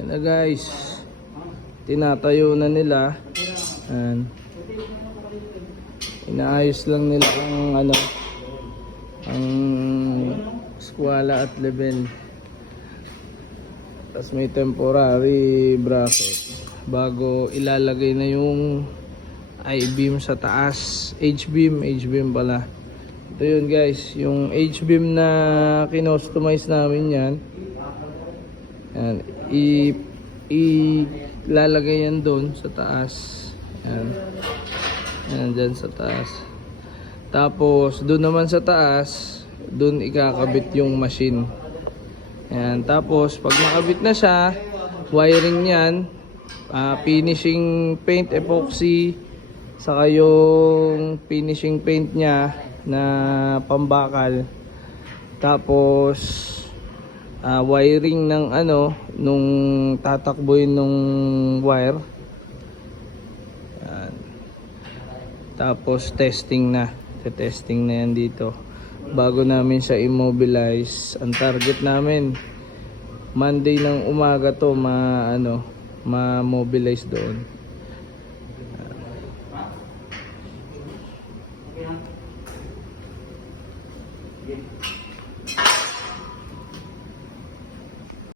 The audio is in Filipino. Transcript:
Ayan na guys, tinatayo na nila. Ayan. Inaayos lang nila ang ang skwala at level. Tapos may temporary bracket bago ilalagay na yung I-beam sa taas. H-beam pala. Ito yun guys, yung H-beam na kinostomize namin yan. Yan, ilalagay yan doon sa taas. Yan. Yan dyan sa taas. Tapos doon naman sa taas, doon ikakabit yung machine. Yan. Tapos pag nakabit na siya, wiring yan, finishing paint epoxy, saka yung finishing paint niya na pambakal. Tapos wiring ng nung tatakbuhin nung wire. Yan. Tapos testing na yan dito bago namin siya immobilize. Ang target namin Monday ng umaga to ma-mobilize doon.